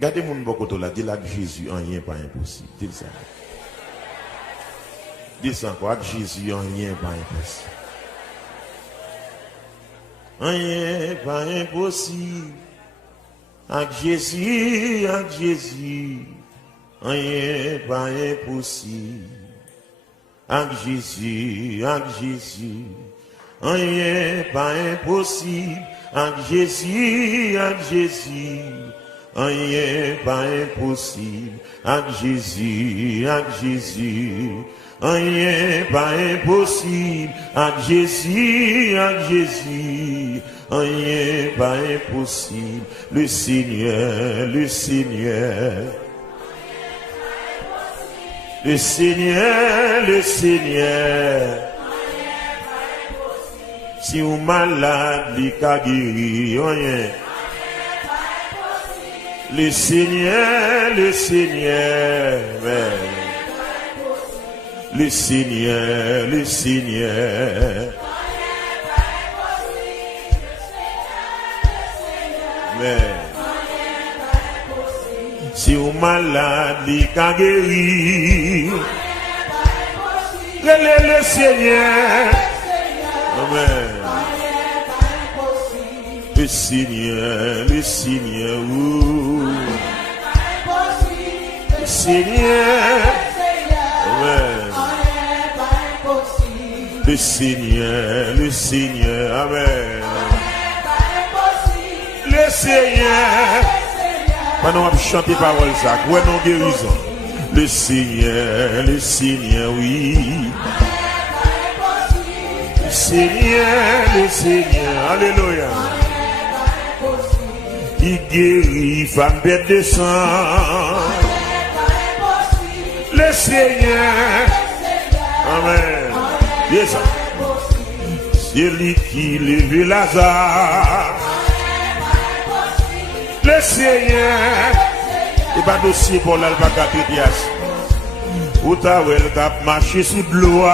Gardez mon beaucoup là, dis là que Jésus, rien pas impossible. Dis ça. Dis ça encore, avec Jésus, rien pas impossible. Rien pas impossible. Avec Jésus, rien pas impossible. Avec Jésus, rien pas impossible. Avec Jésus, rien pas impossible. Avec Jésus, rien pas impossible. Avec Jésus, rien pas impossible. Le Seigneur, le Seigneur. Le Seigneur, le Seigneur. Si on malade, il a guéri, rien. Le Seigneur, le Seigneur. Le Seigneur, le Seigneur. Si on malade, il a guéri. Le Seigneur. Amen. Le Seigneur, le Seigneur. Le Seigneur. Amen. Le Seigneur, le Seigneur. Amen. Le Seigneur. Maintenant, on va chanter parole ça. Ouais, non, guérison. Le Seigneur, oui. Le Seigneur, alléluia. Il guérit, femme bête de sang. Le Seigneur. Amen. Yes. C'est lui qui lève Lazare. Le Seigneur. Et pas dossier pour l'albacat Dias. Où t'as où elle a marché sous de l'eau.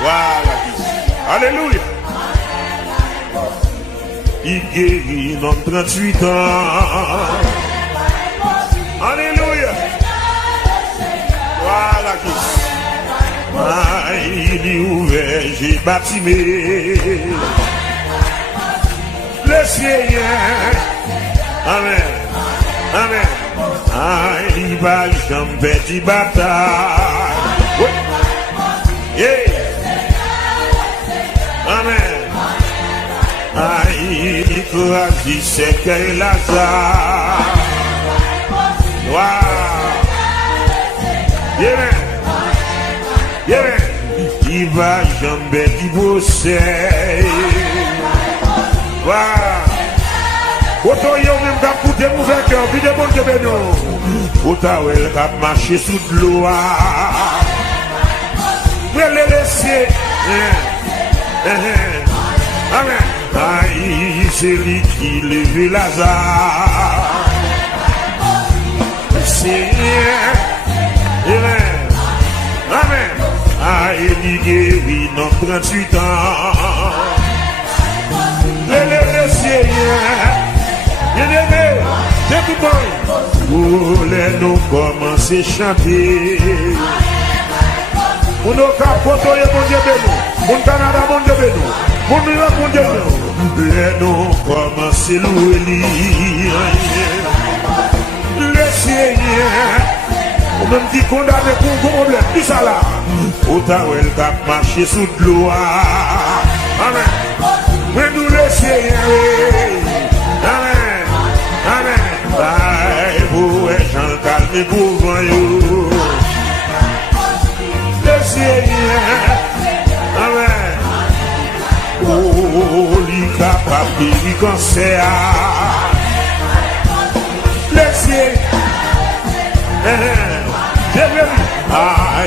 Voilà. Alléluia. Il guérit dans 38 ans. Alléluia. Voilà. Il est ouvert, j'ai bâtimé. Le Seigneur. Amen. Amen. Il va jamais de bataille. Yeah. Amen. Il choisit ce qu'est Lazare. Wow. Yeah. Yeah. Il va jamais divorcer. Wow. Autant il y a même qu'à coûter mon vainqueur, puis de bon Dieu béni. Autant il a marché sous de l'eau. Vous le laisser. Amen. C'est lui qui lève Lazare. Seigneur. Amen. Amen. Il guérit dans 38 ans. Le Seigneur. Bien-aimé, c'est tout bon. Nous commencer à chanter. Mon Capoto et mon Dieu béni. Mon Canada, mon Dieu béni. Mon New York, mon Dieu béni. Nous commencer à louer. Le Seigneur. On même dit condamné pour un problème. Dis ça là. Autant elle a marché sous de l'eau. Amen. Mais nous le Seigneur. Amen. Amen. Bye, vous êtes Jean calme pour vous. Le Seigneur. Amen. Oh, il est capable de cancer. Le Seigneur.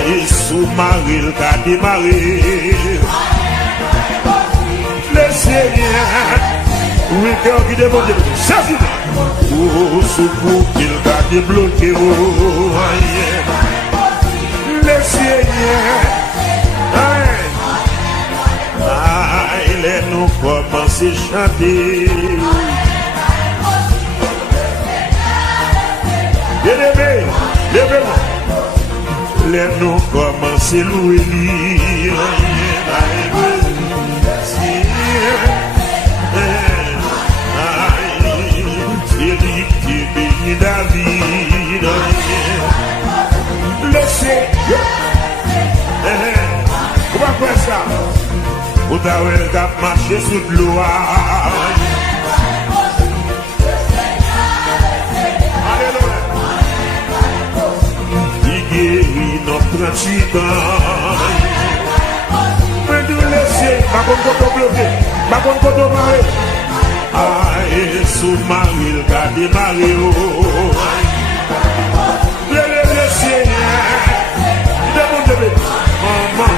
Et sous-marie, le cas démarré. Le Seigneur. Oui, cœur qui demande. Ça, c'est oh, secours qu'il a débloqué. Le Seigneur. Il est nous commencer à chanter. Bien-aimé, levez-moi. Laisse-nous commencer louer. C'est lui qui bénit David. Laissez. Comment faire ça? Vous avez marché sous l'eau. Notre 38 ans. Mais nous laisser, pas qu'on peut bloquer, pas qu'on peut démarrer. Aïe, sous Marie, le gars démarré. Le laisser, demandez, maman,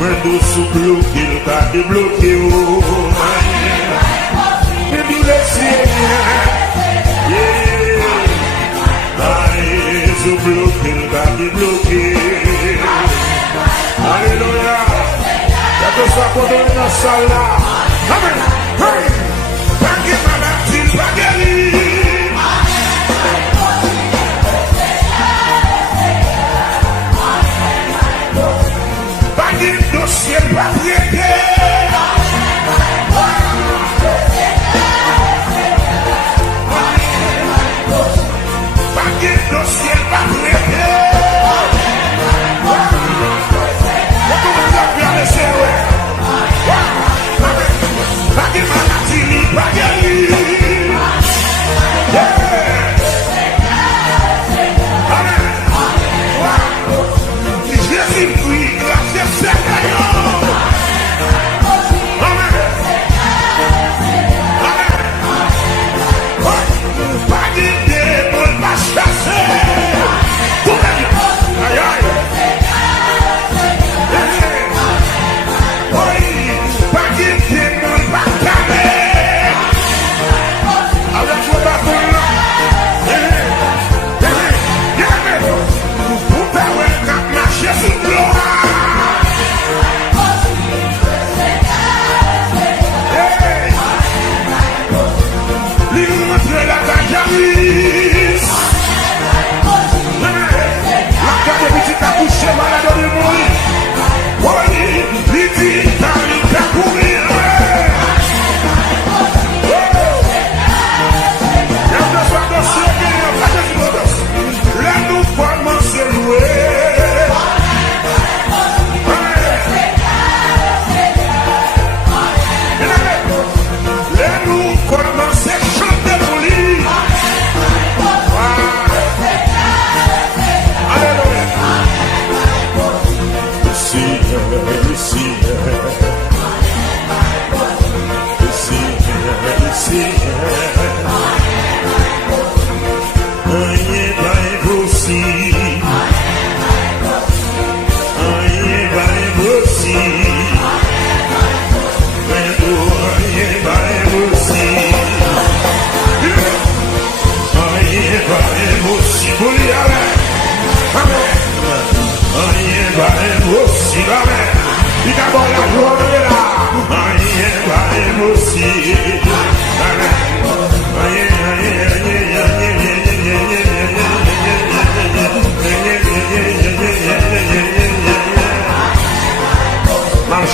mais nous sous bloqué, le gars débloqué. Mais nous laisser, sous bloqué, le gars débloqué. Alléluia. Y'a que ça qu'on donne dans la salle là. Amen. Hey. Baguette maladie, baguette. Baguette dossier, baguette. Baguette dossier, baguette.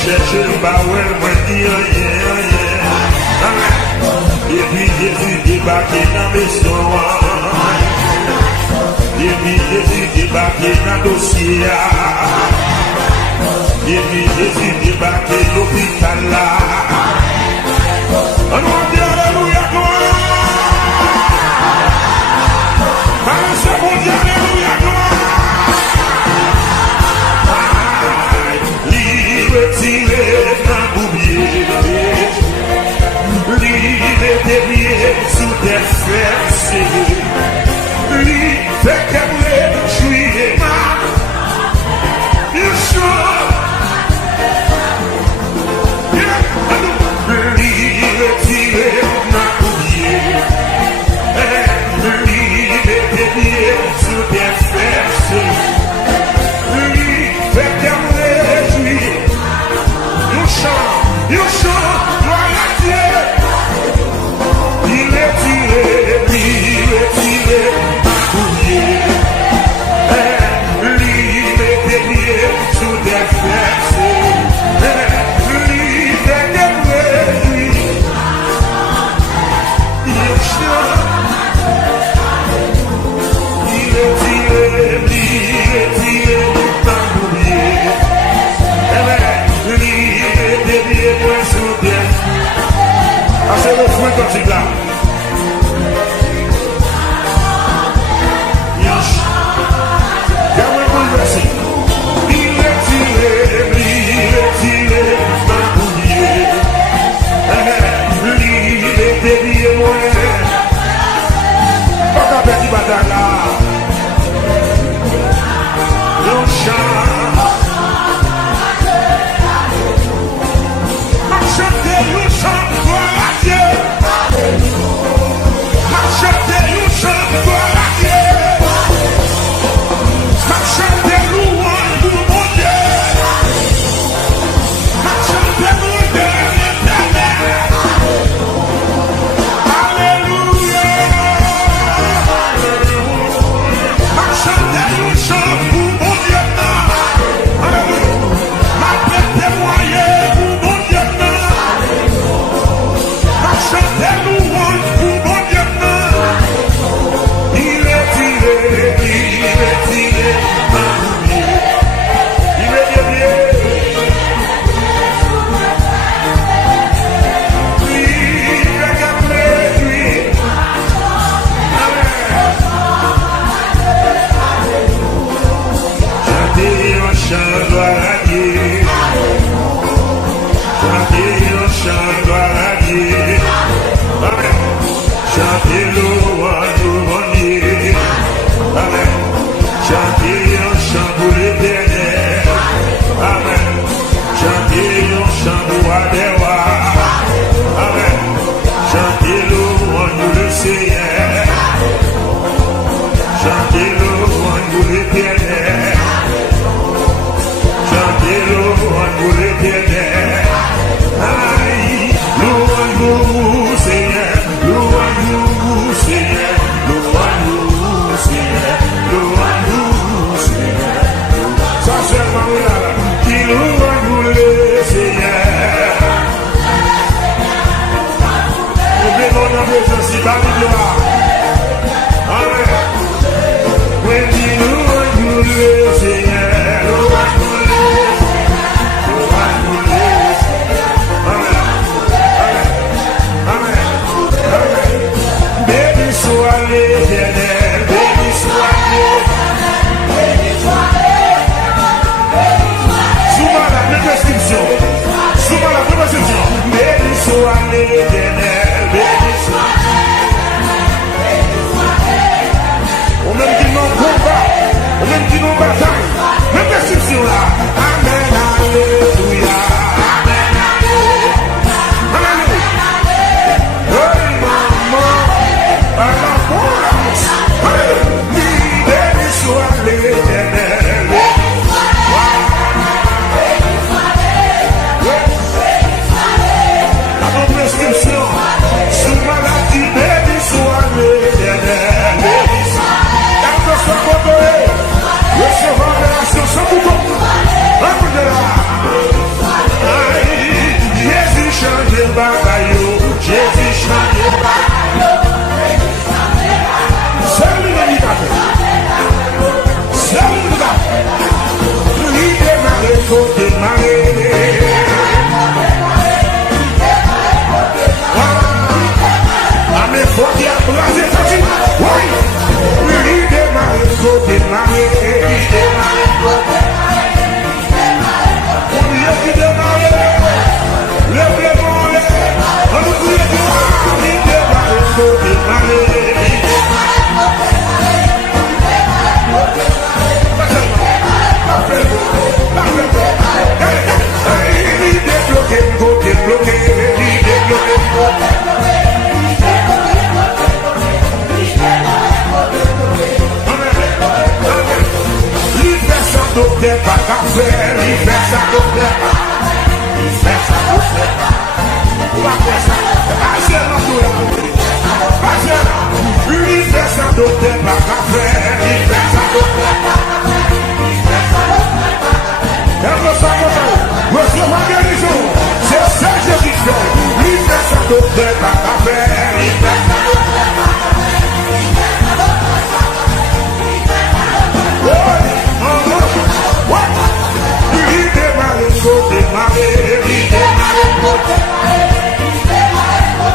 Cherche le bawel, moi dis et puis Jésus débarqué dans mes soins. Et puis Jésus débarqué dans le dossier. Et puis Jésus débarqué dans l'hôpital là. On va dire alléluia, gloire. C'est bon, dire alléluia, gloire. Retiré dans boubier, l'île déviée sous des fers, l'île fait qu'elle jouit ma, il chante, l'île retiré fouet quand il là.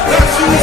Let's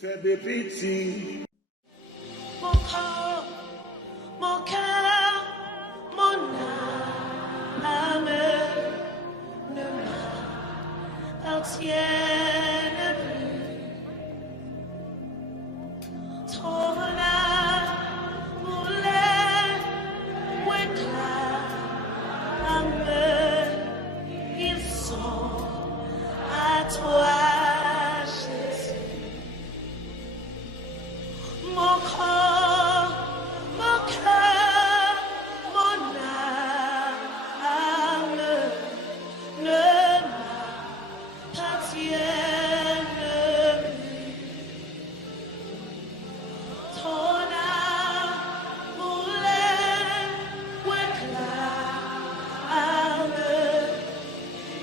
Fait des petits. Mon corps, mon cœur, mon âme ne m'appartiennent plus. Ton amour lève ou éclame, ils sont à toi. Mon corps, mon cœur, mon âme ne m'appartiennent plus. Ton amour lève ou éclame,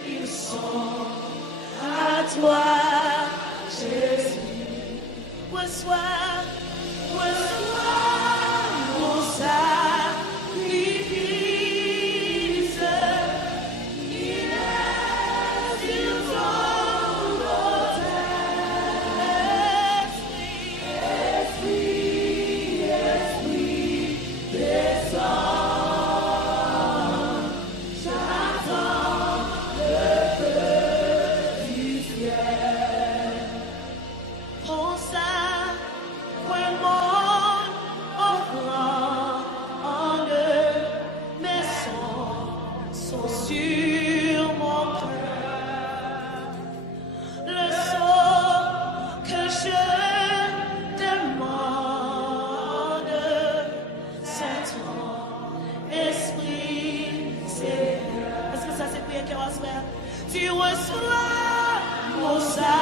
ils sont à toi, Jésus. Reçois mon sacrifice, il est sur ton autel. Esprit, descends, j'attends le feu du ciel. Prends ça. Sur mon cœur, le son que je demande, c'est ton esprit, Seigneur. Est-ce que ça c'est prière qu'on va se faire? Tu reçois mon sacrifice.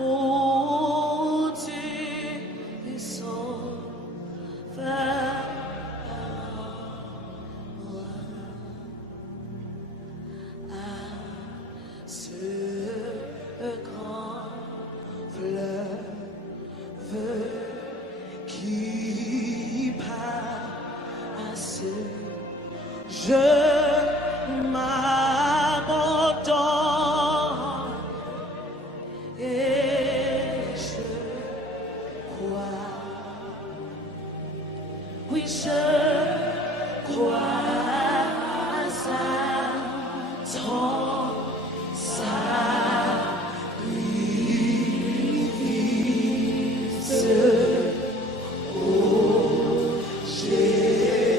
Amour, tu es sauveur moi. À ce grand fleuve qui passe, je m'abandonne et je crois, oui je crois à ton sacrifice, oh Jésus,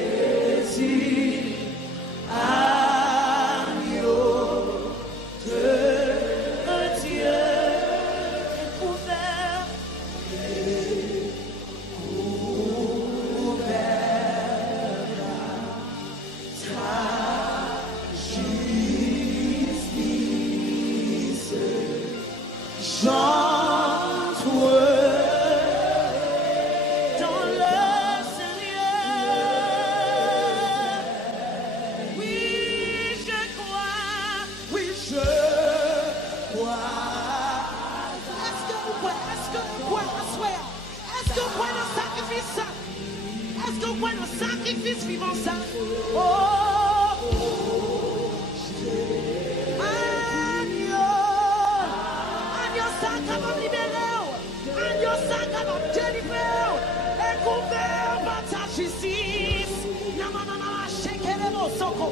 agneau de Dieu, couvert sacrifice vivant ça. Oh, agneau ça capable de libérer, agneau ça capable de délivrer, et couvert par ta justice. Namama shekere bosoko,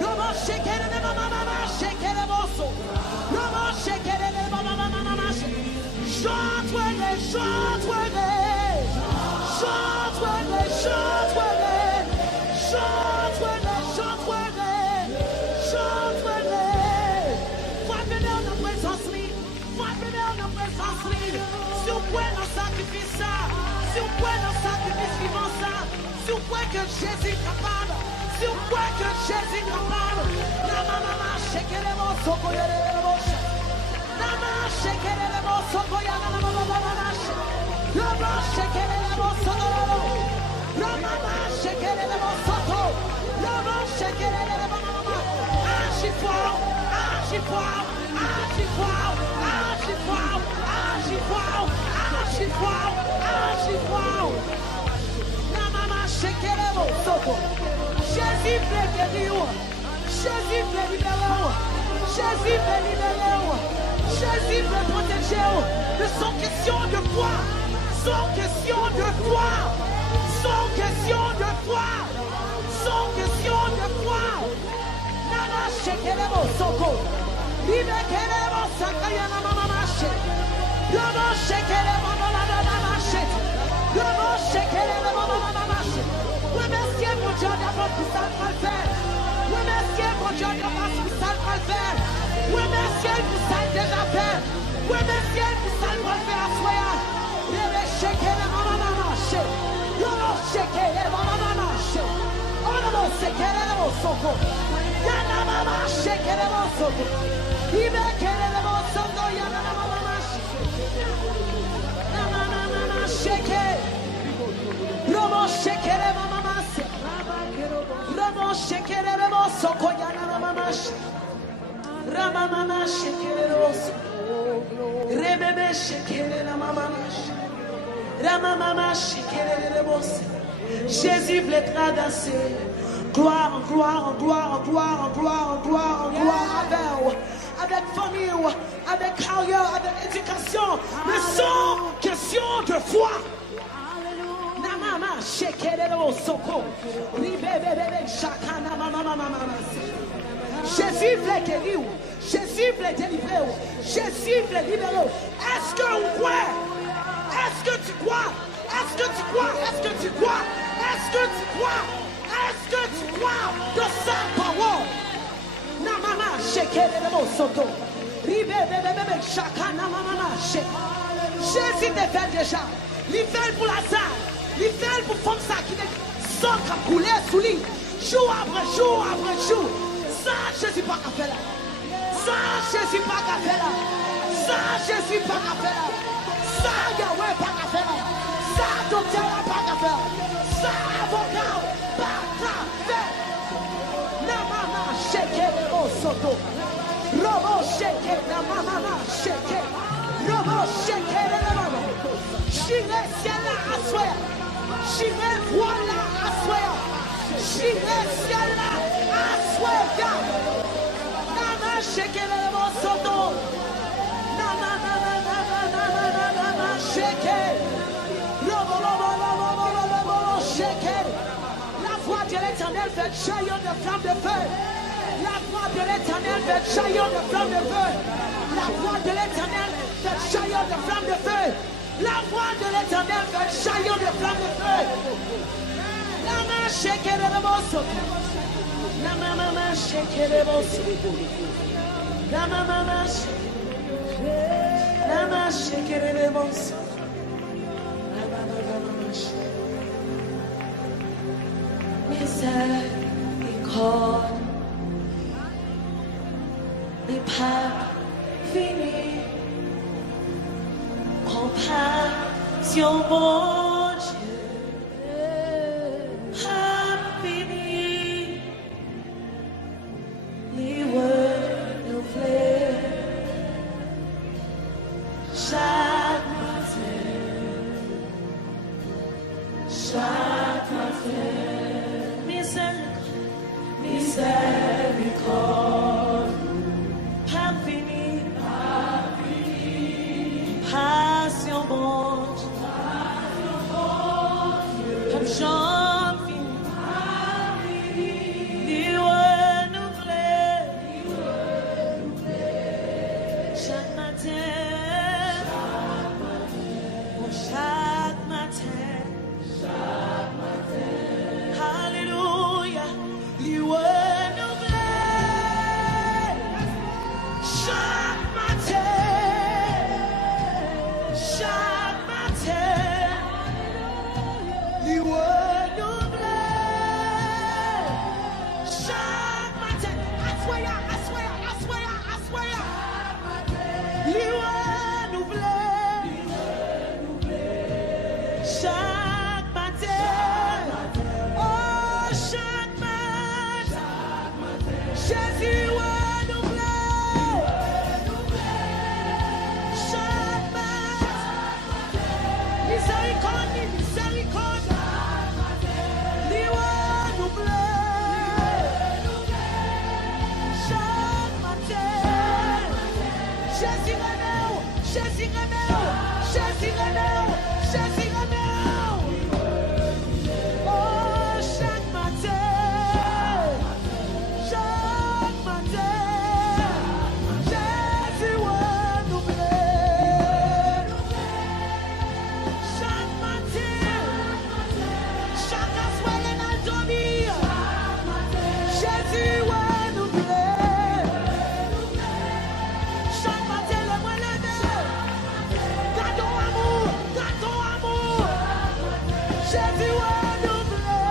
nomo shekere mama shekere boso, nomo shekere mama. Chante-le, chante-le, chante-le, chante-le. Chante-le, chante-le, chante-le. Frappe-le en présence, frappe-le demeure dans la présence libre, si vous pouvez dans le sacrifice ça, si vous pouvez dans le sacrifice vivant ça, si vous pouvez que Jésus est capable, si vous pouvez que Jésus est capable, la maman shake les mots, soko ya les mots, maman shake les mots, soko ya la maman, maman shake les mots, soko, maman shake les mots, soko, maman shake les mots, maman, agis fort, agis fort, agis fort, agis fort, agis fort, agis fort, agis fort. Jésus veut guérir, Jésus veut libérer, Jésus veut libérer, Jésus veut protéger. Mais sans question de foi, sans question de foi, sans question de foi, sans question de foi. Nana shekelebo soko, libekelebo sakayana mama mashe, lobo shekelebo mama mama mashe, lobo shekelebo mama mama mashe. Remerciez mon Dieu d'avoir tout ça le faire. Remerciez mon Dieu d'avoir tout ça le faire. Remerciez tout ça déjà fait. Remerciez tout ça le faire à soi. Le shake les maman marché. Le shake les maman marché. On a shake les soko. Yana mama shake les soko. Ibe kele les soko yana mama marché. Mama shake. Robo shake les mama. Ramo shekere ramo soko yana mama Rama mama shekere ramo Rebebe shekere la mama Rama mama shekere ramo. Jésus voulait traverser gloire en gloire en gloire en gloire en gloire en gloire en gloire avec famille, avec carrière, avec éducation, mais sans question de foi. Mama shekere lo soko ribebebe shakana mama. Jésus voulait guérir, Jésus voulait délivrer, Jésus voulait libérer. Est-ce que vous croyez? Est-ce que tu crois? Est-ce que tu crois? Est-ce que tu crois? Est-ce que tu crois? Est-ce que tu crois de sa parole? Na mama shekere lo soko ribebebe shakana mama. Jésus te fait déjà. Il fait pour la salle. Il fait pour femme ça qui est sans couler sous lui. Jour après jour après jour. Ça, Jésus pas qu'à faire là. Ça, Jésus pas qu'à faire là. Ça, Jésus pas qu'à faire là. Ça, Yahweh pas qu'à faire là. Ça, docteur pas qu'à faire. Ça, avocat pas qu'à faire. Na mama shake le soto. Robo shake na mama shake. Robo shake le mama. Chile ciel à soi. Chile voilà à soi. Chile ciel à soi. Nana shake le soto. Nana shake. Robo shake. La voix de l'Éternel fait jaillir de flammes de feu. La voix de l'Éternel fait jaillir de flammes de feu. La voix de l'Éternel fait jaillir de flammes de feu. La voix de l'Éternel fait jaillir de flammes de feu. La main shake le bosso. La maman shake le bosso. La maman shake. La main shake le bosso. La maman shake. Miséricorde n'est pas finie. Compassion, mon Dieu, pas fini. Les renouvelés chaque matin, miséricorde, pas fini, passion, bon Dieu, comme j'en finis, les renouvelés chaque matin, chaque matin. Alléluia, lui renouvelé chaque matin. Jésus remet, Jésus remet, Jésus remet. Oh, chaque matin, Jésus renouvelé. Chaque matin, chaque soir et dans dormir, Jésus renouvelé. Chaque matin, le moi levé. Gardons amour, Jésus renouvelé.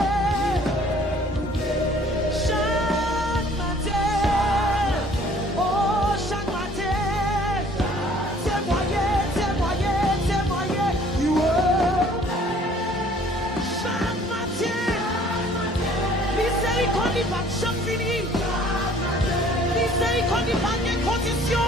Chaque matin, oh chaque matin, témoigner, chaque matin, miséricorde pas jamais fini, miséricorde pas de condition.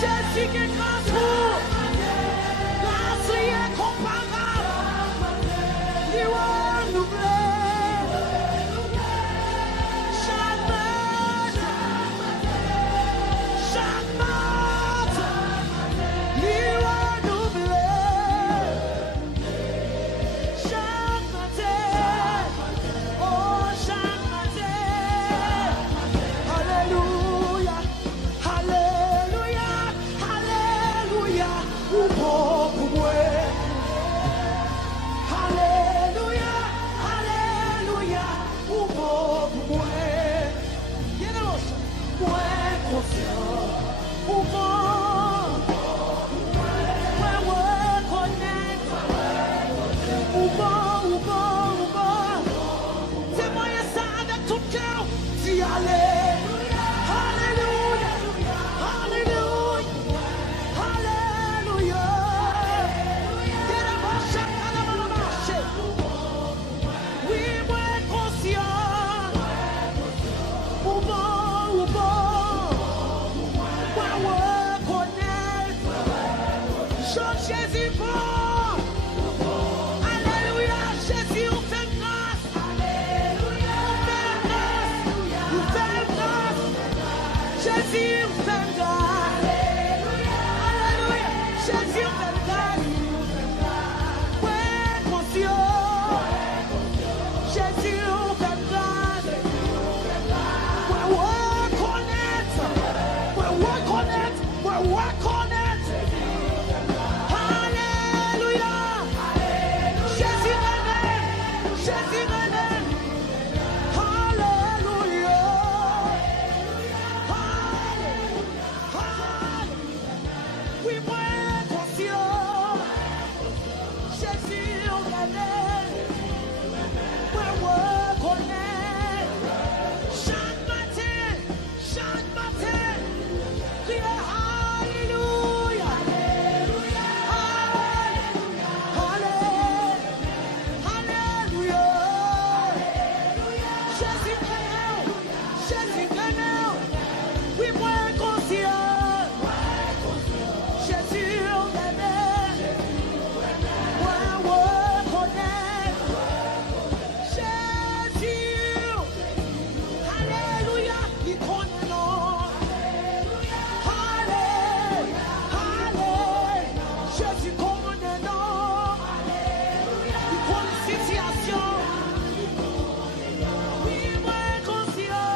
Jésus qui est grâce pour, grâce est incomparable, il renouvelé. Chaque matin, il renouvelé. Chaque matin, oh chaque matin, alléluia, alléluia, alléluia, ou bon pour moi. Alléluia, alléluia, ou bon pour moi. Moi conscient, ou bon, moi reconnaître, ou bon, témoignez ça avec tout cœur, dis alléluia, alléluia, alléluia, alléluia. Oui, moi conscient, ou bon, moi reconnaître, Jésus bon. Alléluia, Jésus vous fait grâce. Alléluia, vous fait grâce. Jésus vous fait grâce. Alléluia, Jésus vous fait grâce. Ouais, conscient, Jésus vous fait grâce. Ouais, reconnaître. Alléluia. Jésus renaît. Alléluia. Oui, moi conscient. Jésus renaît. Moi reconnaît. Chaque matin. Criez alléluia. Alléluia. Jésus renaît. Oui, moi conscient. Jésus renaît. Moi reconnaît. Jésus. Alléluia. Il connaît non. Jésus connaît non. Il connaît situation. Oui, moi conscient.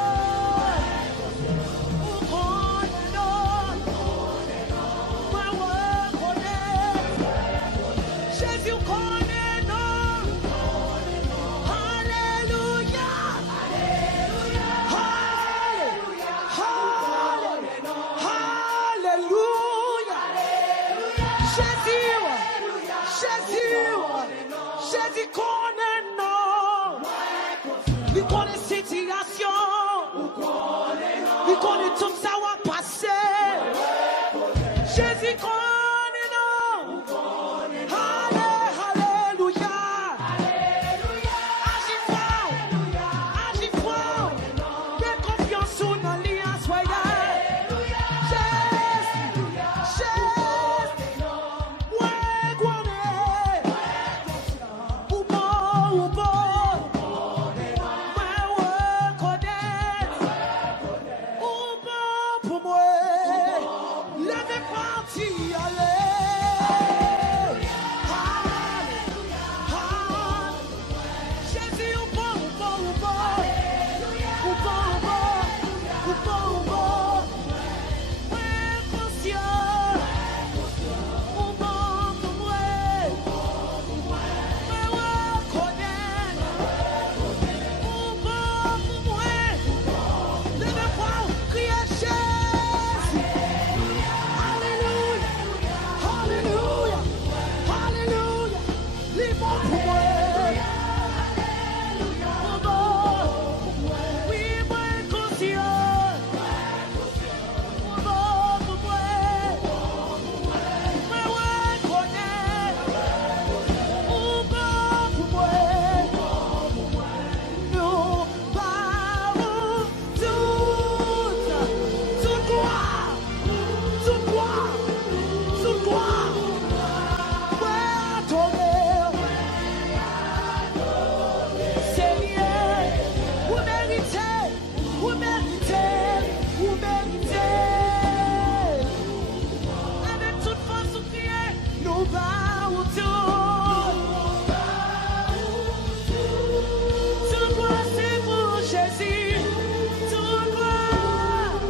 Vous connaît non. Moi reconnaît. Jésus connaît non. Alléluia. Alléluia. Jésus connaît non. Il connaît situation. Il connaît tout ça va passer. Jésus connaît non. Alléluia. Agis fort. Vous méritez, vous méritez. Avec toute force ou crier, nous bavons tout. Tout gloire c'est pour Jésus. Tout gloire.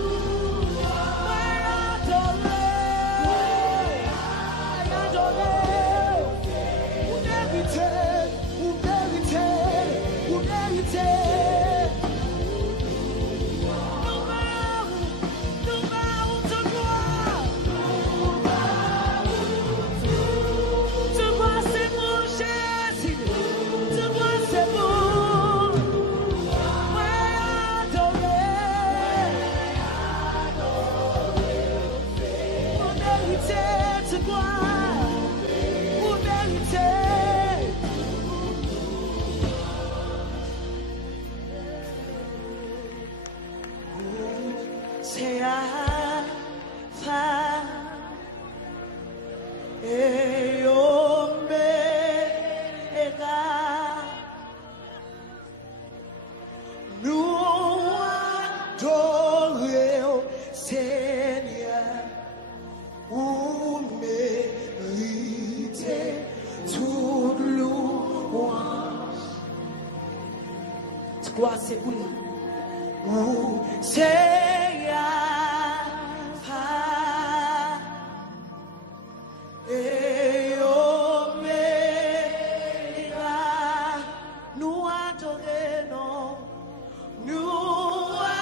Adoré. Vous méritez, vous méritez, vous méritez. Nous bavons toute gloire. Tout gloire c'est pour Jésus. Tout gloire c'est pour. Adoré. Vous méritez toute gloire. Vous méritez. C'est Alpha et Omega. Nous adorons Seigneur. Vous méritez toute louange. C'est quoi, c'est pour lui? Vous, c'est Alpha et Omega. Nous adorons, nous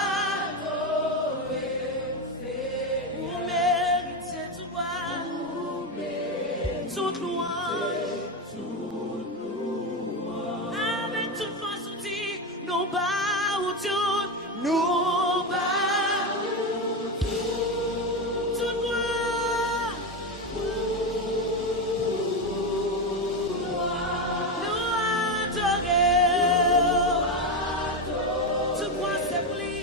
adorons. Vous méritez tout gloire, toute louange. Avec toute force on dit, nous bavons tout, nous bavons toute gloire. Nous adorons. Toute gloire c'est pour lui.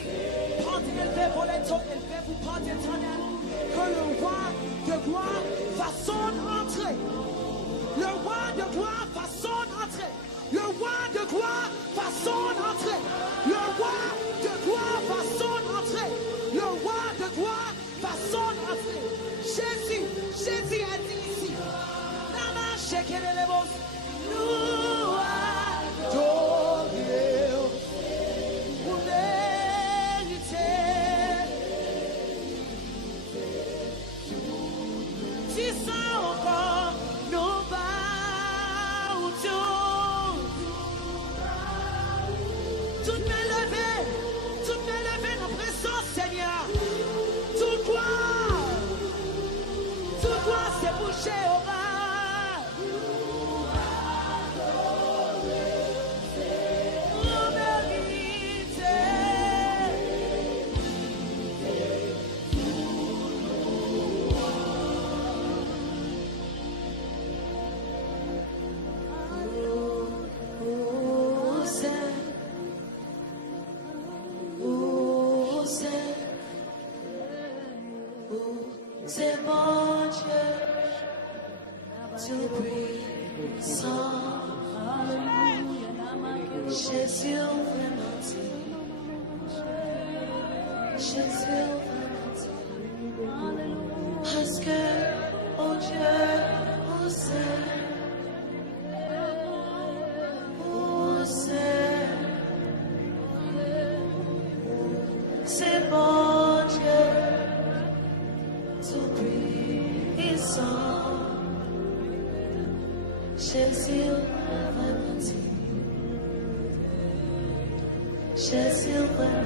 Portez élevé pour les taux, élevé vous portez éternel. Que le roi de gloire fasse son entrée. Le roi de gloire fasse son entrée. Le roi de gloire fasse son entrée. Le roi de gloire fasse son entrée. Le roi de gloire fasse son entrée. Jésus, Jésus a dit ici. Nama shekere les boss. Nous adorons. Vous méritez. Si ça encore, nous bavons tout. Toutes mes levées dans présence, Seigneur. Toute gloire c'est pour Jéhovah. Vous méritez. C'est bon Dieu, tout puissant. Jésus vraiment, Jésus vraiment. Parce que, oh Dieu, oh c'est bon Dieu, tout puissant. Jésus vraiment, Jésus vraiment.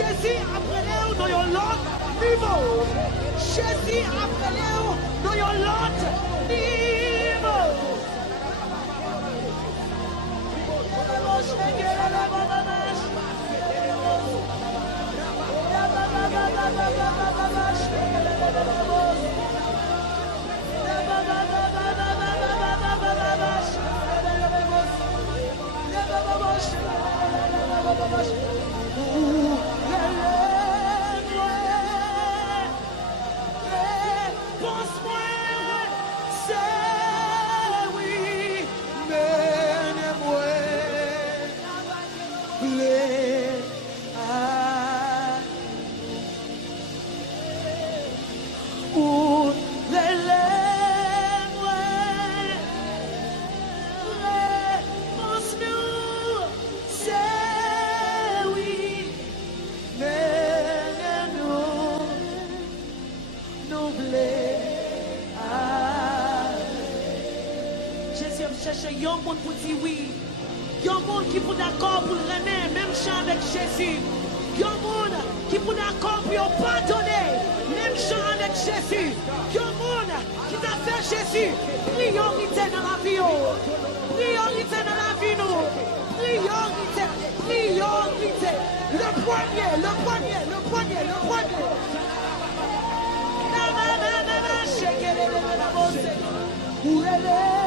Jésus appelez-vous dans your Lord niveau. Jésus appelez-vous dans your Lord niveau. Yon moun pour dire oui. Yon moun qui pour d'accord pour remettre même chant avec Jésus. Yon moun qui pour d'accord pour pardonner même chant avec Jésus. Yon moun qui t'a fait Jésus priorité dans la vie. Priorité dans la vie nous. Priorité. Priorité. Le premier. Où elle est?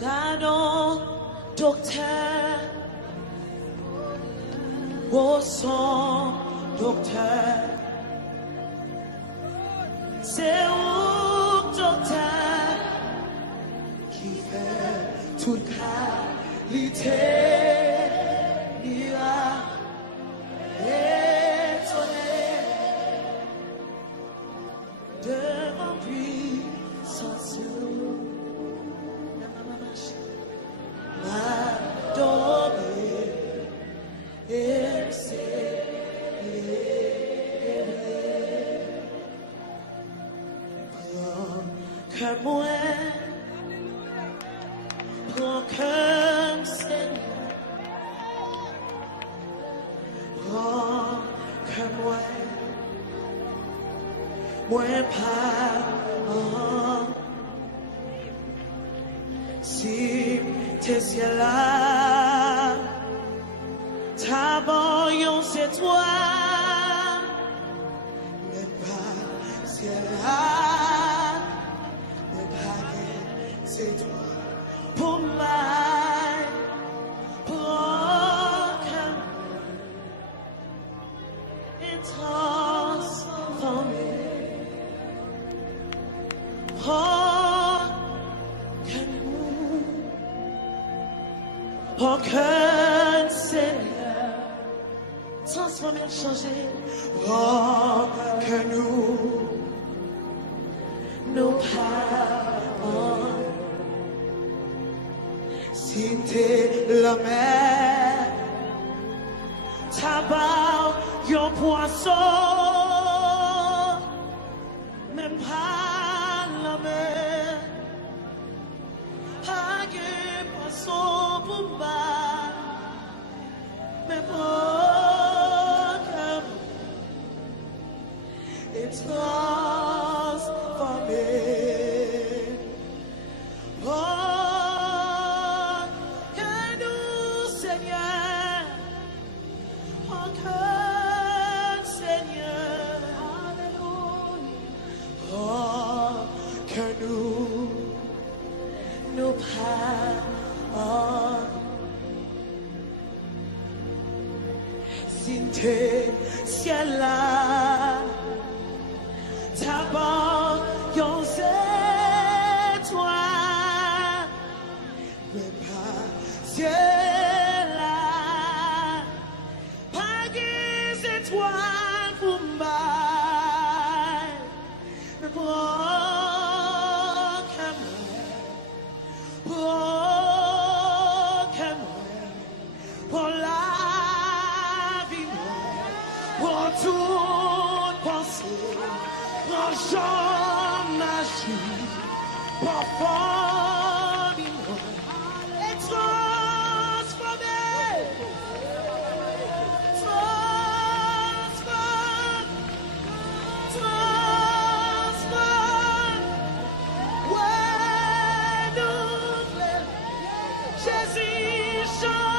Gardons, docteur, au son, docteur, c'est où, docteur, qui fait toute qualité, ira étonner devant puissance. que moi, prends comme Seigneur, prends que moi pas, si t'es ciel là, ta voyance c'est toi. C'est toi pour moi, broken et transformé, broken Seigneur, transformé, changé, broken nous parlons. Si t'es la mer, tabac, yon poisson, même pas la mer, pas de poisson pour moi, mais pour et transformé. Nous parlons. Si t'es ciel là, ta voyance c'est toi. Mais pas ciel là, pas des étoiles pour moi. Mais pour la vie, pour toute pensée, pour Jean magie, pour famille, et transformé, ouais, nous, Jésus change.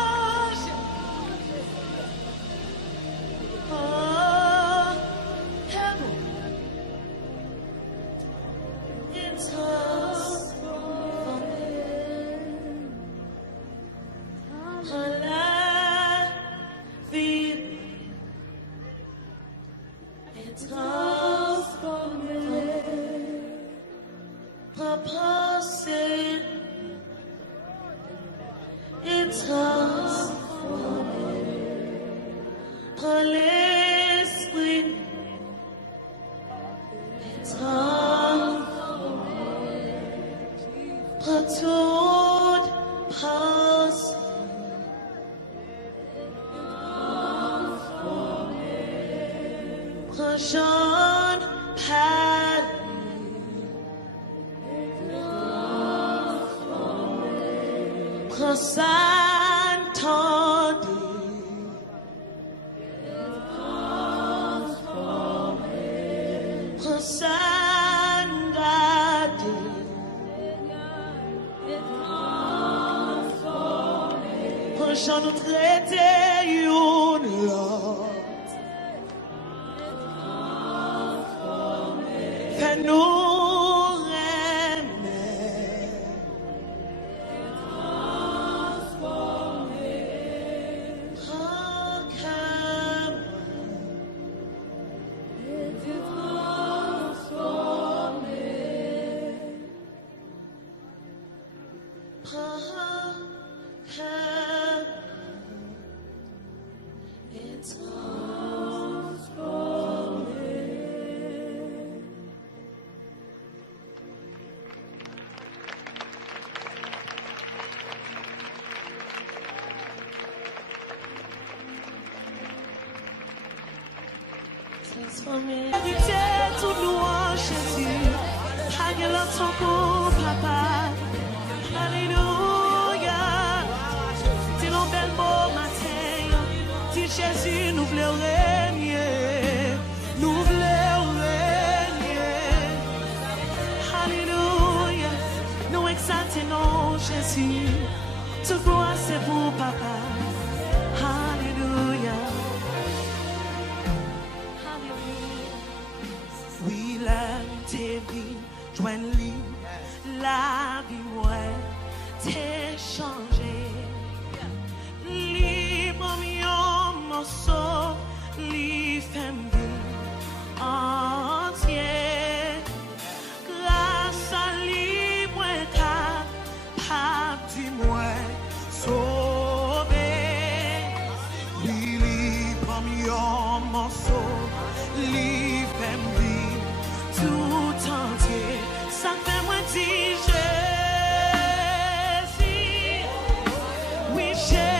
Jean Pad Jean nous traiter une l'autre, fais-nous transformer. Toute louange, Jésus, à qu'elle entend pour papa. Alléluia. C'est un bel beau matin. Si Jésus nous voulons régner, nous voulons régner. Alléluia. Nous exaltons Jésus. Toute gloire c'est pour papa. Alléluia. Oui, la vie, joins-lui, la vie, moi, t'es changé. Libre, mon morceau, li femme vie entier. Grâce à lui, moi, pas du moins sauvé. Libre, mon morceau, li femme vie tout entier. Ça fait moi dire Jésus. Oui, Jésus.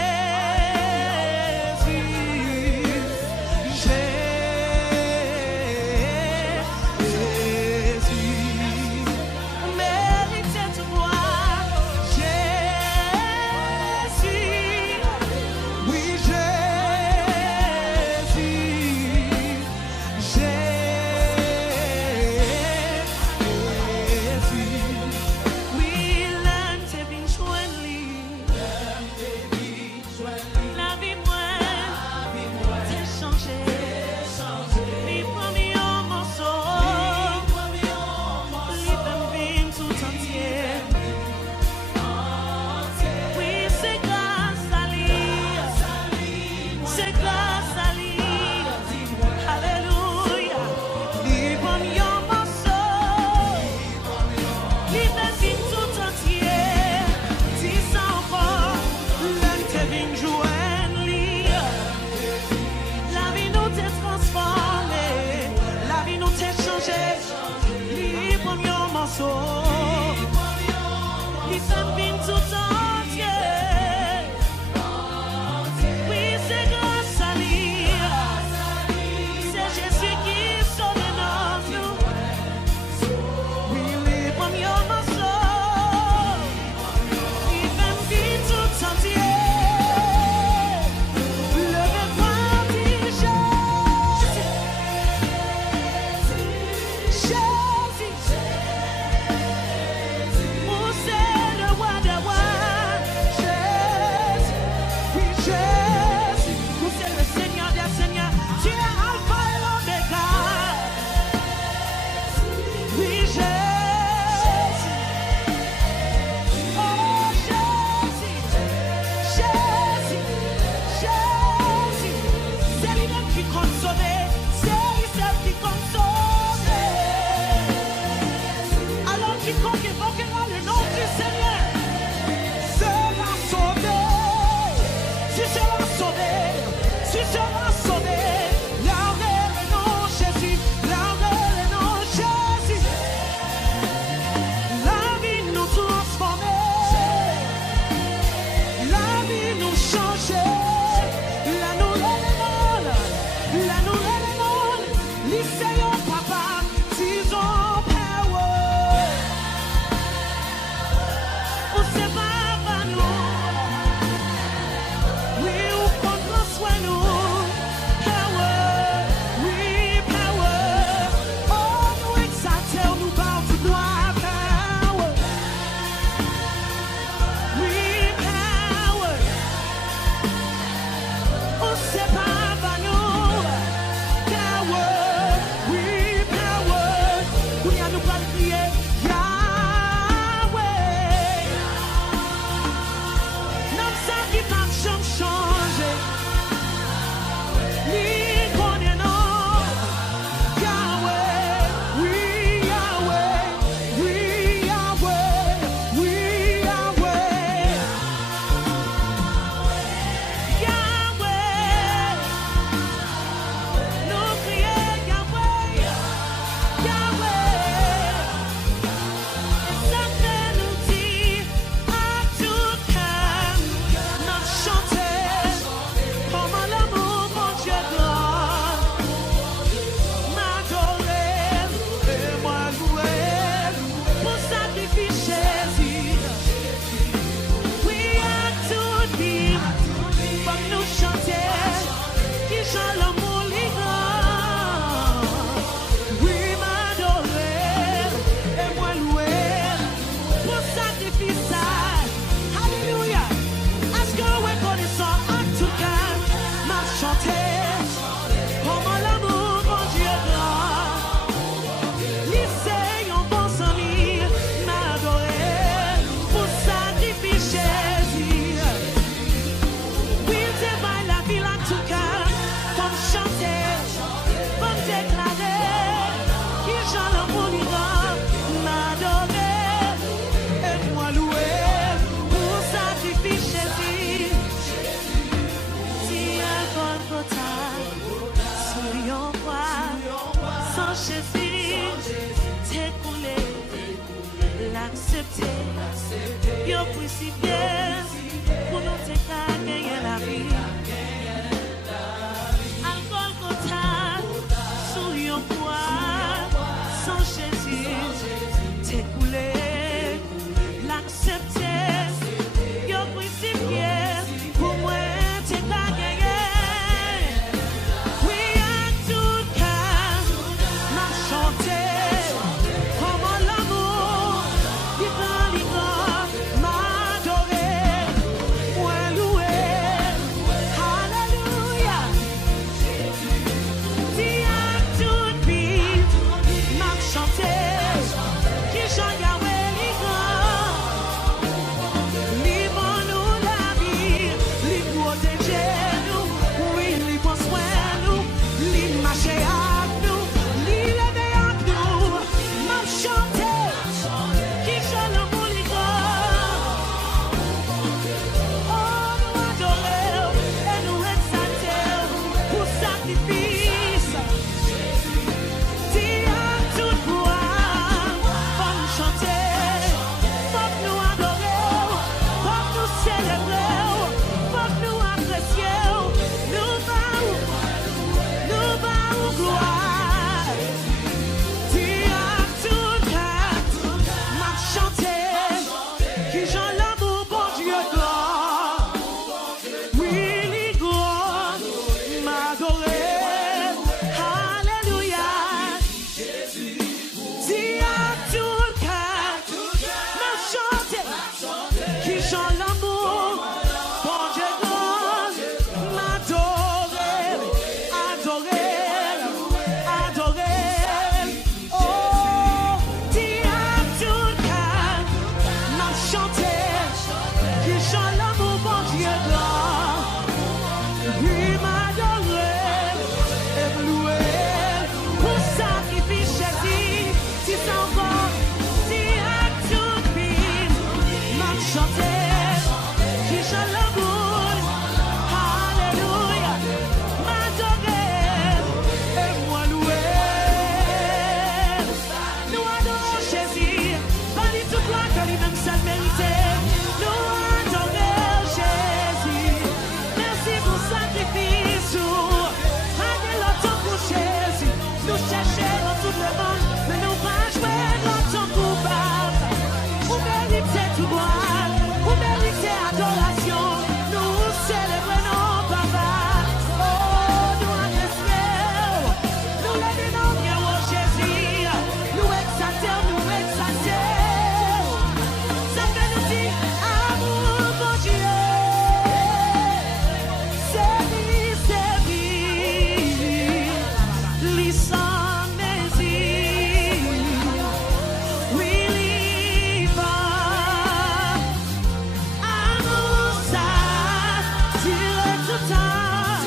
tout temps.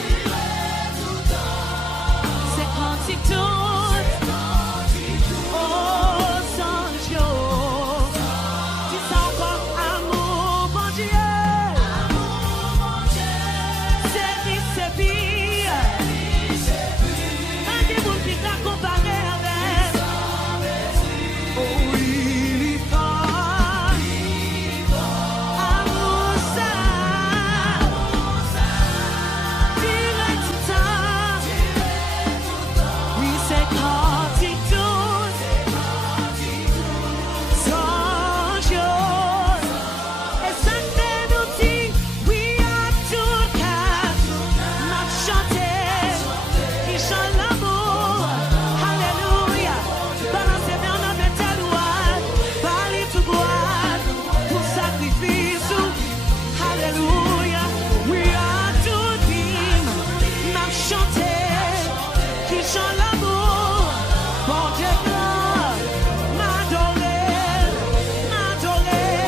C'est cantique tout. Oh, Sancho. Tu sens comme amour, bon Dieu. C'est qui c'est pire. Un des bons qui t'a comparé avec. Oh, il est fort. Amour, ça. Direct tout temps. Oui, c'est cantique tout. Sans chose. Et ça fait nous dire, oui, à tout cas. M'a chanté, qui chante l'amour. Alléluia. Balancez bien dans mes talouages. Parlez tout droit pour sacrifice. Alléluia. Oui, à tout dire. M'a chanté, qui chante l'amour. Bon Dieu, m'adorer, m'adorer.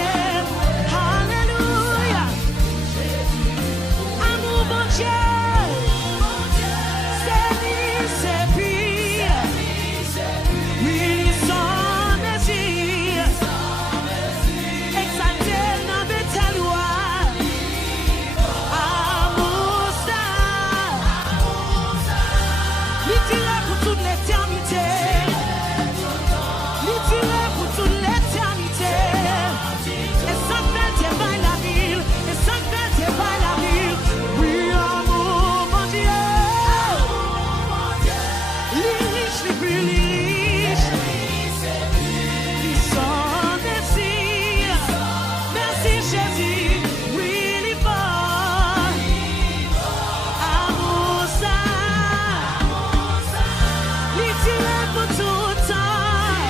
Alléluia. Amour, bon Dieu. C'est lui, c'est pire. Oui, sans mesure. Exalté dans mes talouages. Amour, ça. L'utile pour toute l'éternité. L'utile pour toute l'éternité. Et ça fait tes bails la ville. Et ça fait tes bails la ville. Oui, amour, mon Dieu. Les riches, les plus riches. Ils sont désir. Merci Jésus. Oui, il est fort. Amour, ça. L'utile pour tout temps.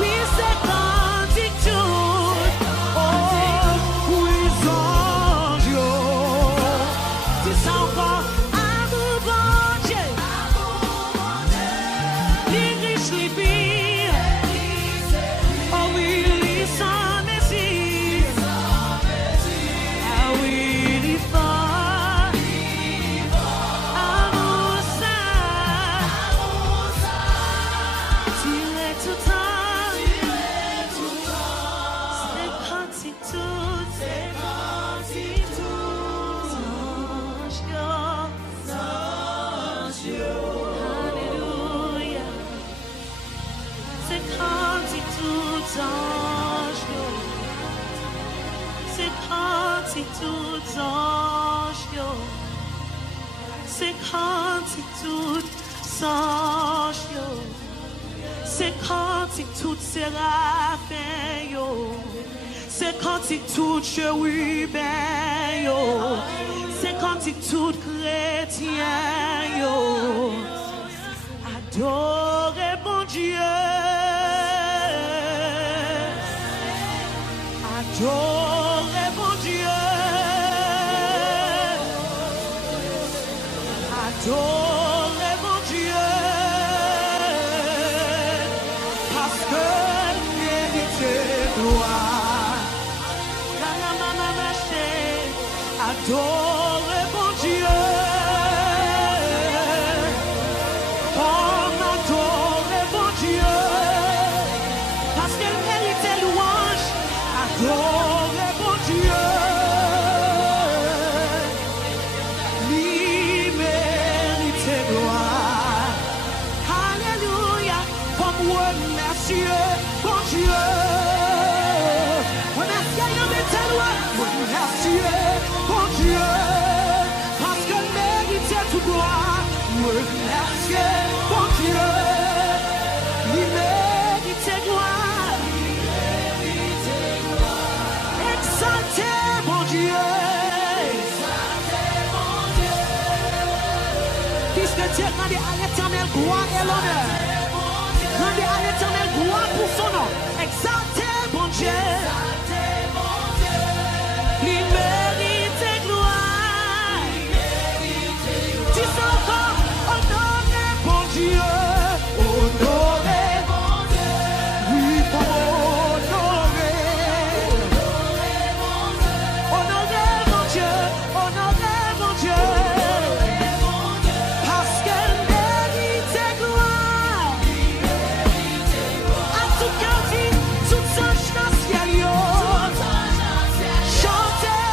Oui, c'est cantique tout. Oh, oui, ange. Tu sens encore amour, bon Dieu. Les riches, les pires. Oh oui, les sans mesure. Ah oui, il est fort. Amour, ça. Tirez tout temps. C'est cantique tout. C'est cantique tout. Alléluia. C'est cantique tout ange. C'est cantique tout ange. C'est cantique tout ange. C'est cantique tout séraphin yo. C'est cantique tout chérubin yo. C'est cantique tout chrétien yo. Adorez bon Dieu. Adorez bon Dieu. Adorez mon Dieu. Parce que mérité gloire. La la mama maché. Adorez mon Dieu. Oh, adorez mon Dieu. Parce qu'elle mérite louange. Adorez mon Dieu. Lui mérite gloire. Alléluia. Comme remercier bon Dieu. Remercier mes lois. Remercier bon Dieu. Parce qu'elle mérite tout gloire. Remercier bon Dieu. Lui mérite gloire. Exaltez mon Dieu. Puisque Dieu rendez à l'éternel gloire et l'honneur. Rendez à l'éternel gloire pour son nom. Exaltez mon Dieu. Lui mérite gloire. Dis encore, honorez mon Dieu. Honorez mon Dieu. Oui, honorez. Honorez mon Dieu. Honorez Dieu. Parce qu'elle mérite gloire. À tout cœur vit, tout ange dans le ciel, yo. Chantez,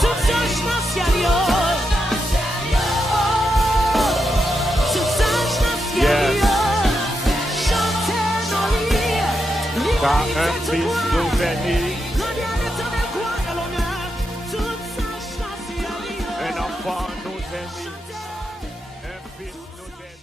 tout ange dans le ciel, yo. Tout ange dans le ciel, yo. Chantez dans lui. Car un fils nous bénit, un enfant nous bénit, un fils nous bénit.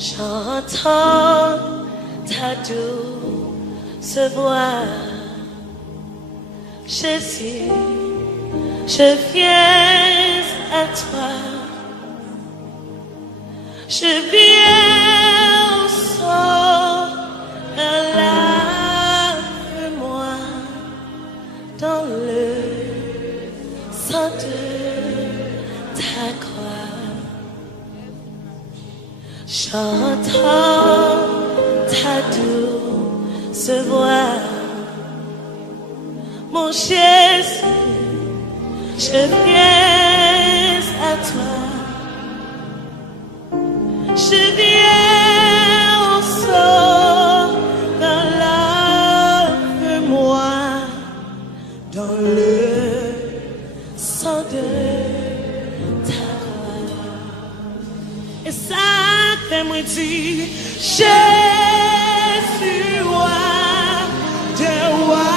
J'entends ta douce voix Jésus, je viens à toi. Je viens au sol, lave-moi dans le sang de ta croix. J'entends ta douce voix. Mon Jésus, je viens à toi. Je viens au sol, lave-moi dans le sang de ta croix. Et ça fait moi dire, Jésus, roi des rois.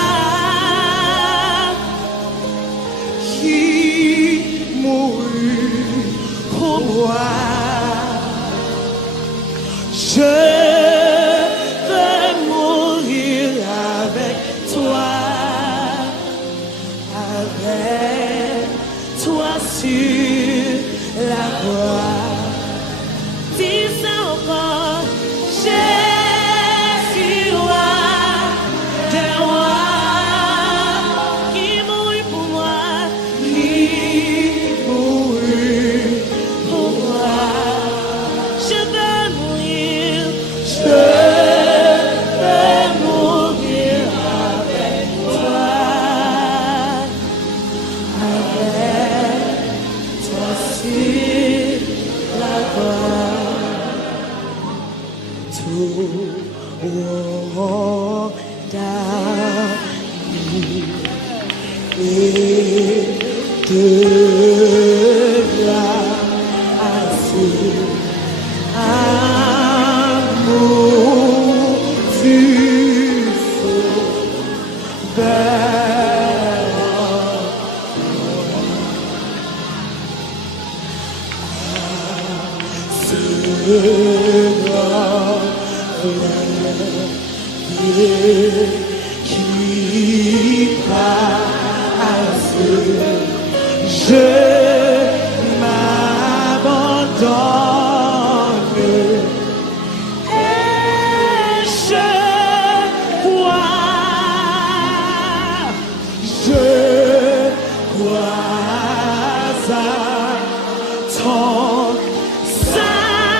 Je veux mourir avec toi sur la croix. Dis ça encore, Jésus, roi des rois, qui mourut pour moi, qui mourut pour moi. Je veux mourir avec toi sur la croix. Tout d'amour et de grâce, amour du qui passe, je m'abandonne et je crois à ton sacrifice,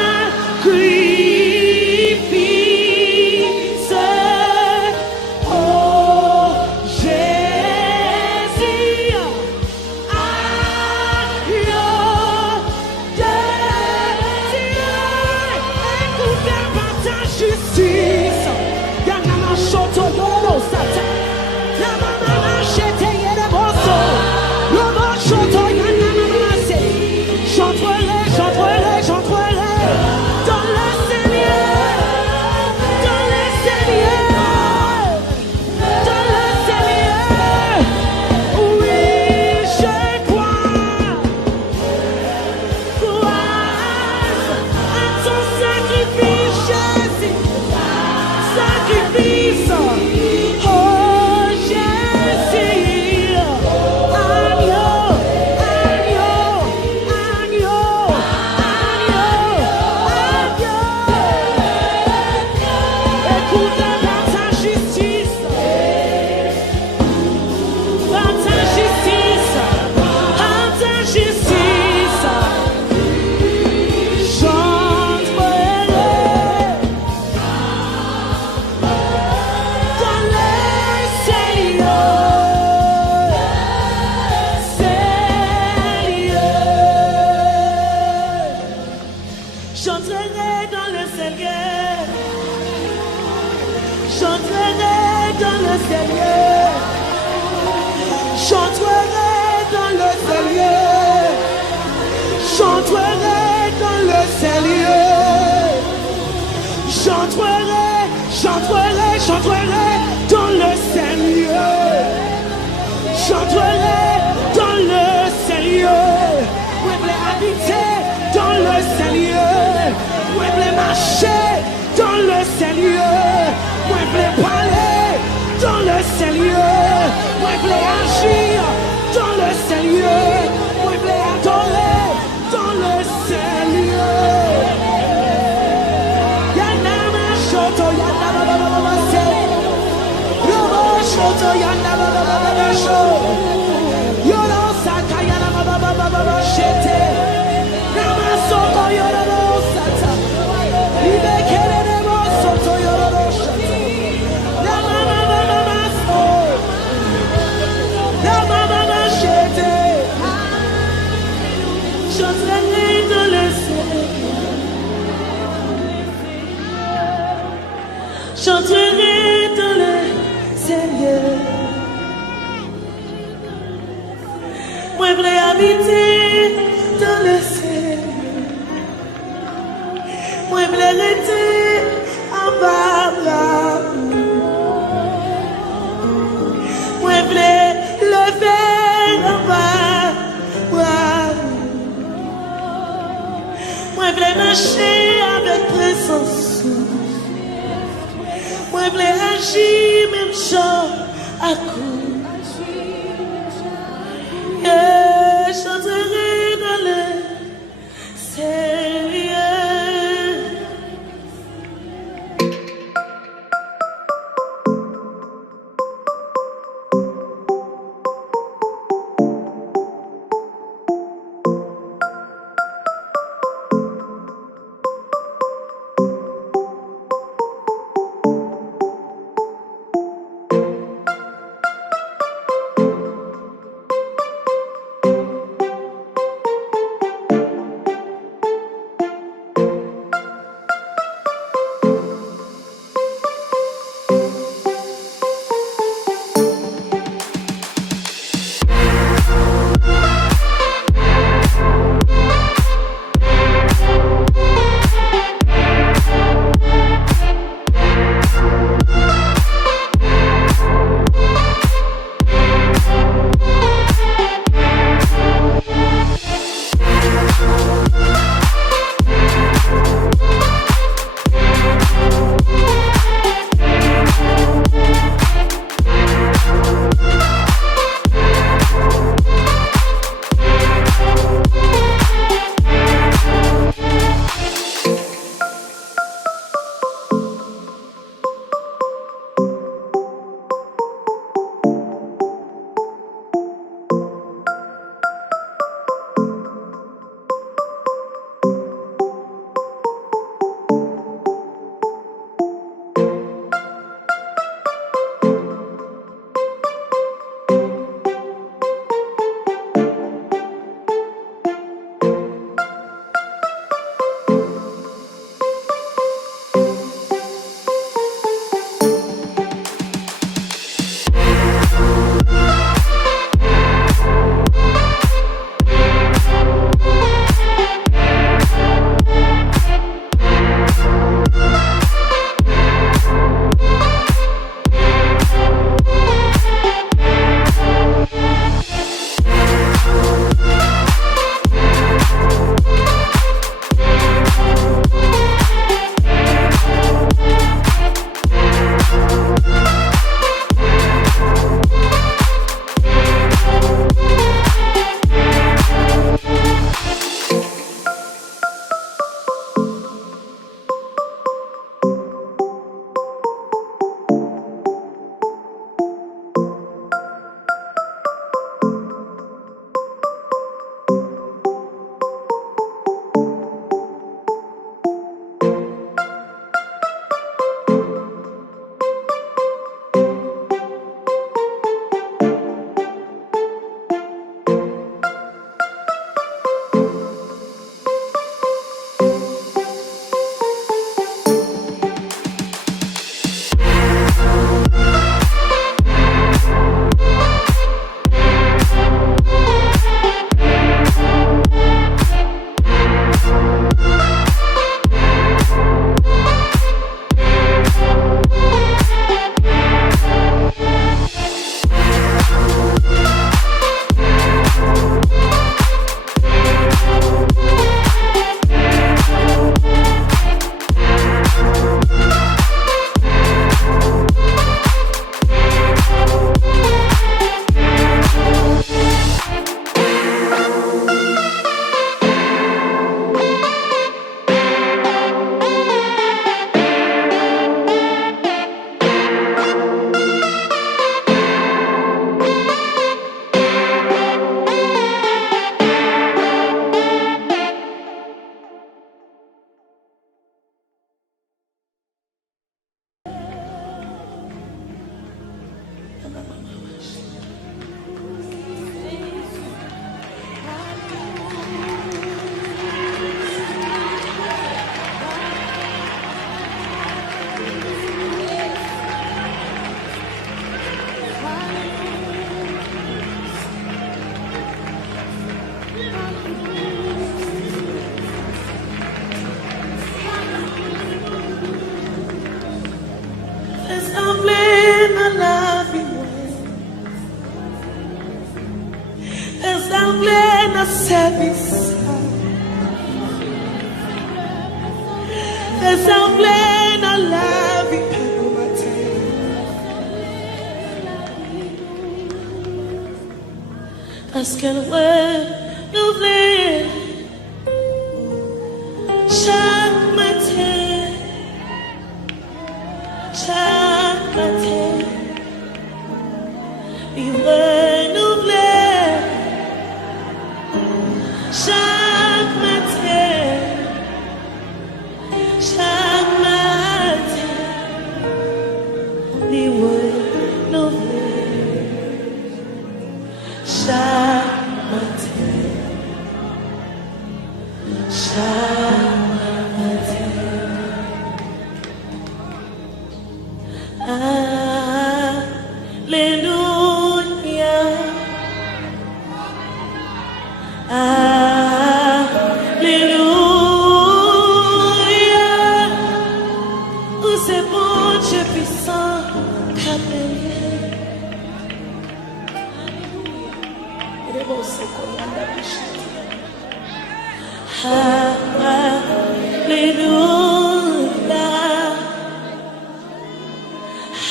oh Jésus, agneau de Dieu, écoutez par ta justice, Yanama Shoto Yoro Sata, Yanama Shete Yereboso, Lobo Shoto Yanama Se, chanterai dans le Seigneur, dans le Seigneur, dans le Seigneur, oui je crois à ton sacrifice, Jésus, sacrifice, oh Jésus, agneau, écoute par ta justice, chanterai dans le Seigneur, chanterai dans le Seigneur, chanterai dans le Seigneur, chanterai dans le Seigneur, chanterai dans le Seigneur, chanterai dans le Seigneur, moi je vais habiter dans le Seigneur, moi je vais marcher dans le Seigneur, moi je vais parler dans dans le Seigneur. Moi, je voulais agir dans le Seigneur. Moi, je voulais adorer dans le Seigneur. Yanama shoto, yanama baba se. Robo shoto, yanama baba sho. Yoro saka, yanama baba shete. Nama soko, yoro sata. Ibe kere mo soto, yoro shata. Nama baba so. Nama baba shete. J'entrerai dans le Seigneur. J'entrerai dans le Seigneur. Moi, je voulais habiter dans le Seigneur. Moi, je voulais rester en bas là. Moi, je voulais lever en bas. Moi, je voulais marcher avec présence. Moi, je voulais agir même chant à coup. Et chanterai dans le Seigneur. Parce qu'elle renouvelait chaque matin, il renouvelait chaque matin, il renouvelait chaque matin. Alléluia, alléluia, où c'est bon Dieu puissant qu'a payé. Il est bon ce qu'on a Alléluia,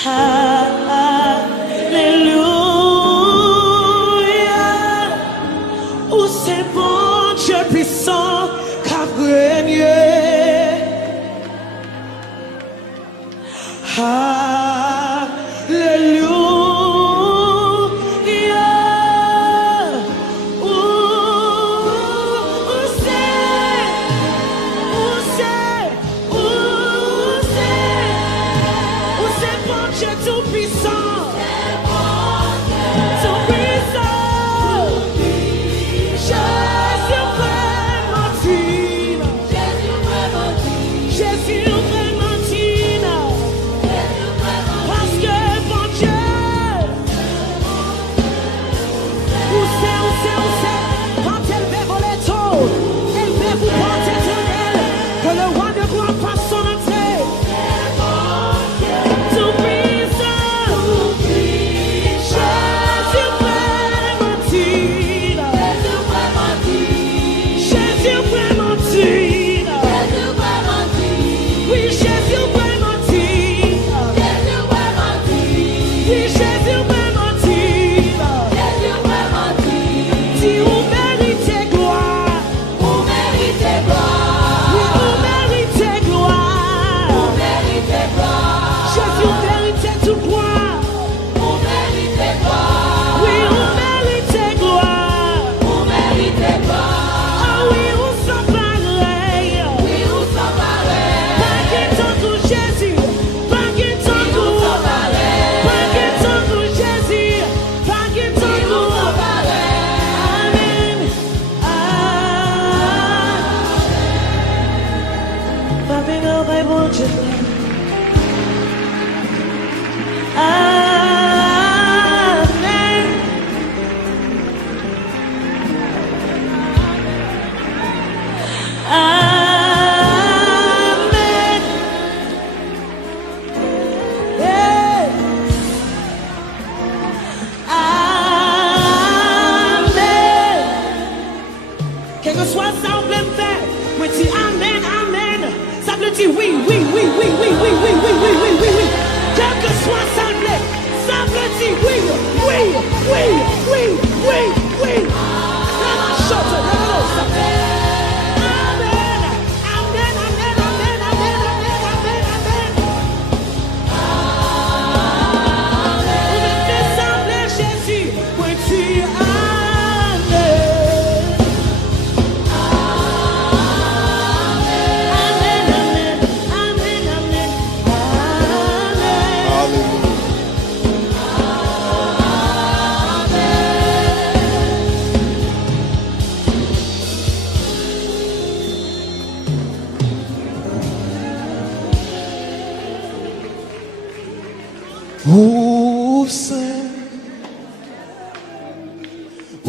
alléluia, où c'est bon Dieu puissant qu'a régné.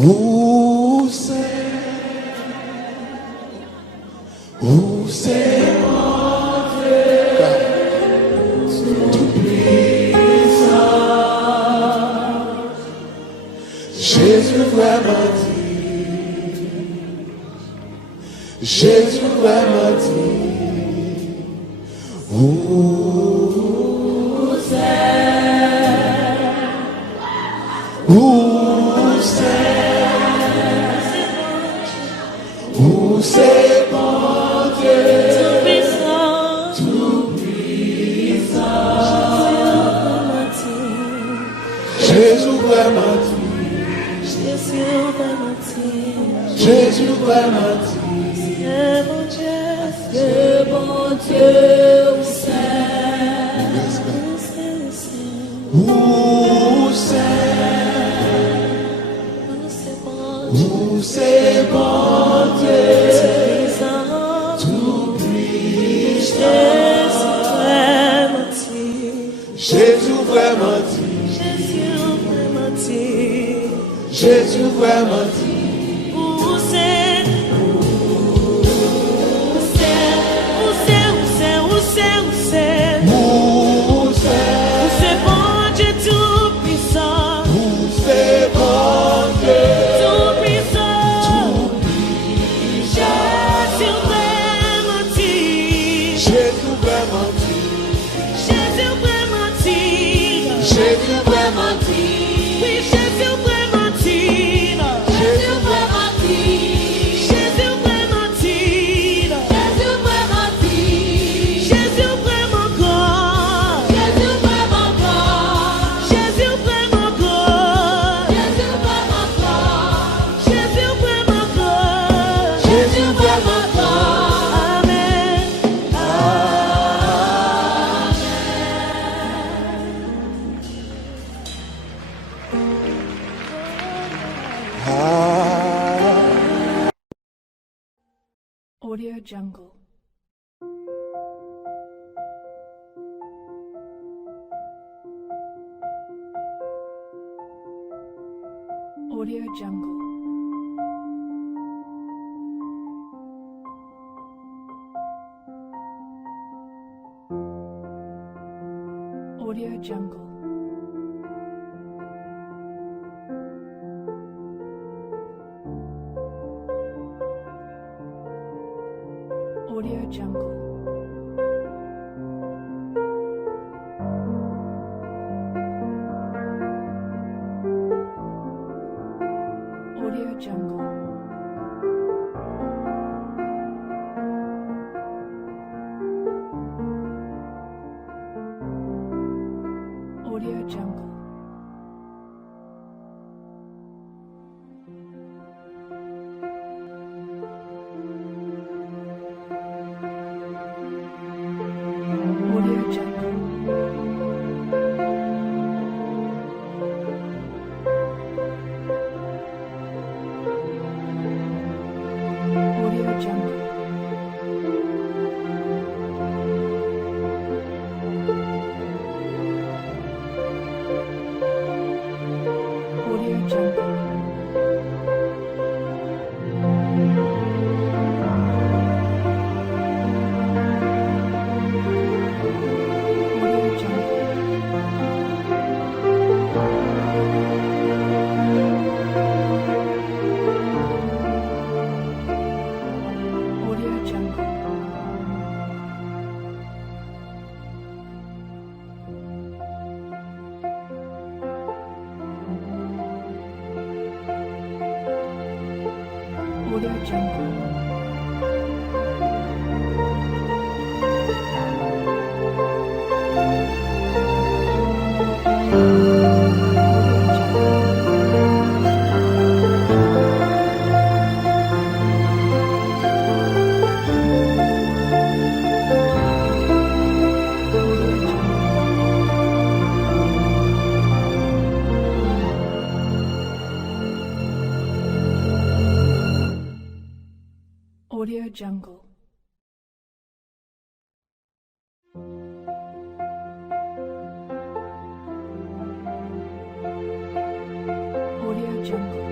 Où c'est mon Dieu, tout puissant. Jésus vraiment dit, Jésus vraiment dit, où c'est mon Dieu, tout puissant. Jésus vraiment dit, Jésus vraiment dit, c'est mon Dieu, où c'est mon Dieu, tout puissant. Jésus vraiment dit, Jésus vraiment dit, où c'est bon Dieu tout puissant, où c'est bon Dieu tout puissant, Jésus vraiment dit, Jésus vraiment dit, Jésus vraiment dit, Jésus vraiment dit, oui Jésus vraiment dit, Jésus vraiment dit, Jésus vraiment dit, Jésus vraiment dit, Jésus vraiment God, Jésus vraiment God, Jésus vraiment God, Jésus vraiment God, Jésus vraiment God, Jésus vraiment God, Amen, Audio Jungle. Audio Jungle. Audio Jungle. Audio Jungle. Audio Jungle. Audio Jungle. Audio Jungle. Audio Jungle. Audio Jungle. Audio Jungle. Audio Jungle. Audio Jungle. Audio Jungle. Audio Jungle.